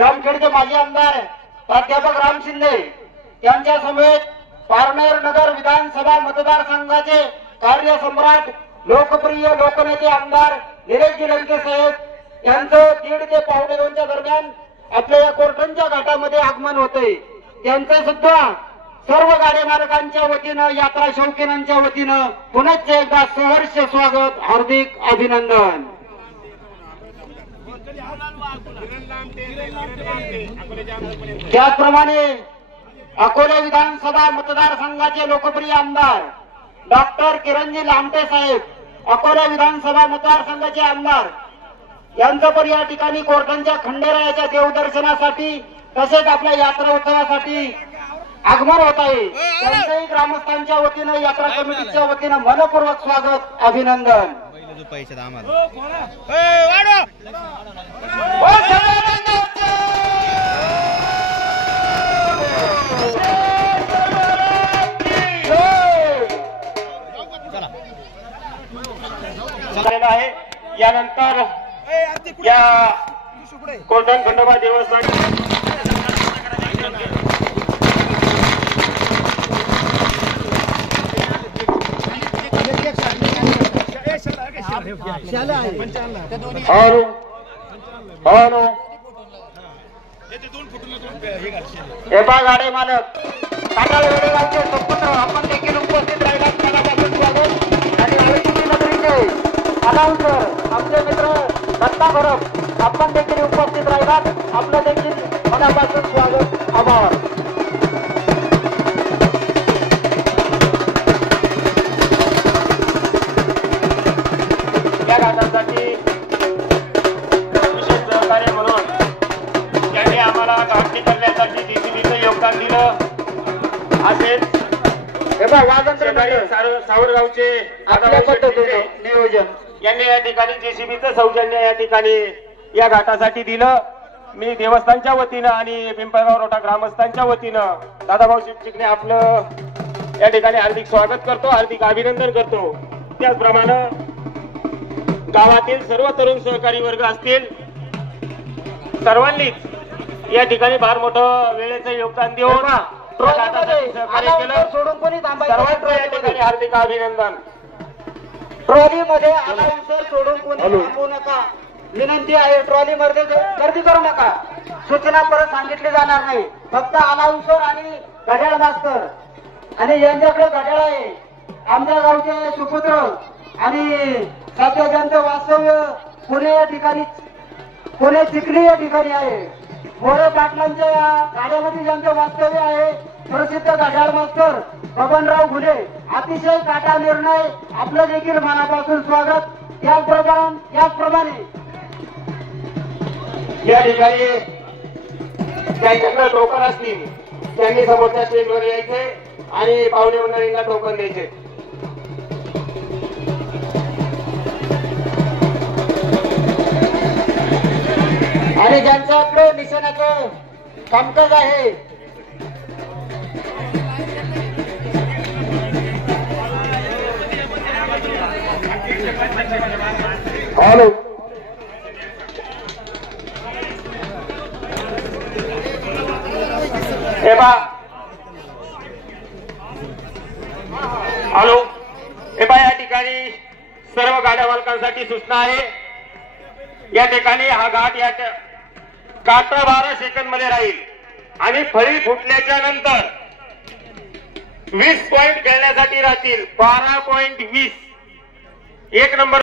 जामखेडचे माजी आमदार प्राध्यापक राम शिंदे यांच्या समेत पारनेर नगर विधानसभा मतदारसंघाचे कार्यसम्राट लोकप्रिय लोकनेते आमदार निलेश लंके साहेब यांचं 1:30 ते 1:45 दरम्यान आपल्या या कोर्टनच्या घाटामध्ये आगमन होते। त्यांचं सुद्धा सर्व गाडी मालकांच्या वतीनं यात्रा शौकीनांच्या वतीनं पुन्हा एकदा सहर्ष स्वागत, हार्दिक अभिनंदन। त्याचप्रमाणे अकोले विधानसभा मतदारसंघाचे लोकप्रिय आमदार डॉक्टर किरणजी लामटे साहेब, अकोले विधानसभा मतदारसंघाचे आमदार यांचं पण या ठिकाणी कोर्टनच्या खंडेरायाच्या देवदर्शनासाठी तसेच आपल्या यात्रा उत्सवासाठी आगमन होत आहे। त्यांचंही ग्रामस्थांच्या वतीनं यात्रा कमिटीच्या वतीनं मनपूर्वक स्वागत, अभिनंदन। आहे यानंतर या कोर्टन खंडोबा देवस्थान गाडे मालक काटाळ वेडेगावचे सुपुत्र आपण देखील उपस्थित राहिलात, मनापासून स्वागत। आणि नगरीचे अनाउन्सर आमचे मित्र दत्ता घोरप आपण देखील उपस्थित राहिलात, आपलं देखील मनापासून स्वागत, आभार। या घाटासाठी विशेष सहकार्य म्हणून त्यांनी आम्हाला घाटणी करण्यासाठी जेसीबीचं योगदान दिलं। असेच सावरगावचे नियोजन यांनी या ठिकाणी जेसीबीचं सौजन्य या ठिकाणी या घाटासाठी दिलं। मी देवस्थानच्या वतीनं आणि पिंपळगाव रोटा ग्रामस्थांच्या वतीनं दादाभाऊ चिकणे आपलं या ठिकाणी हार्दिक स्वागत करतो, हार्दिक अभिनंदन करतो। त्याचप्रमाणे गावातील सर्व तरुण सहकारी वर्ग असतील, सर्वांनीच या ठिकाणी फार मोठं वेळेचं योगदान देऊन सर्वांचं या ठिकाणी हार्दिक अभिनंदन। ट्रॉली मध्ये अनाउन्सर सोडून कोणी थांबू नका, विनंती आहे। ट्रॉली मध्ये गर्दी करू नका, सूचना परत सांगितली जाणार नाही। फक्त अनाउन्सर आणि घड्याळ मास्तर आणि यांच्याकडे घड्याळ आहे। आमच्या गावचे सुपुत्र आणि सध्या ज्यांचं वास्तव्य पुणे या ठिकाणी, पुणे चिखली या ठिकाणी आहे, मोरे पाटलांच्या गाड्यामध्ये ज्यांचं वास्तव्य आहे, प्रसिद्ध घड्याळ मास्तर बबनराव घुले, अतिशय काटा निर्णय, आपलं देखील मनापासून स्वागत। याचप्रमाणे या ठिकाणी ज्यांच्याकडे टोकन असतील त्यांनी समोरच्या स्टेजवर यायचे आणि पाहुणे मंडळींना टोकन द्यायचे। आणि ज्यांचं आपलं निशाणाचं कामकाज आहे हॅलो हॅलो या ठिकाणी सर्व गाड्या मालकांसाठी सूचना आहे। या ठिकाणी हा घाट या काटा 12 सेकंद मध्ये राहील आणि फळी फुटल्याच्या नंतर 20 पॉइंट खेळण्यासाठी राहतील। 12.20 1 नंबर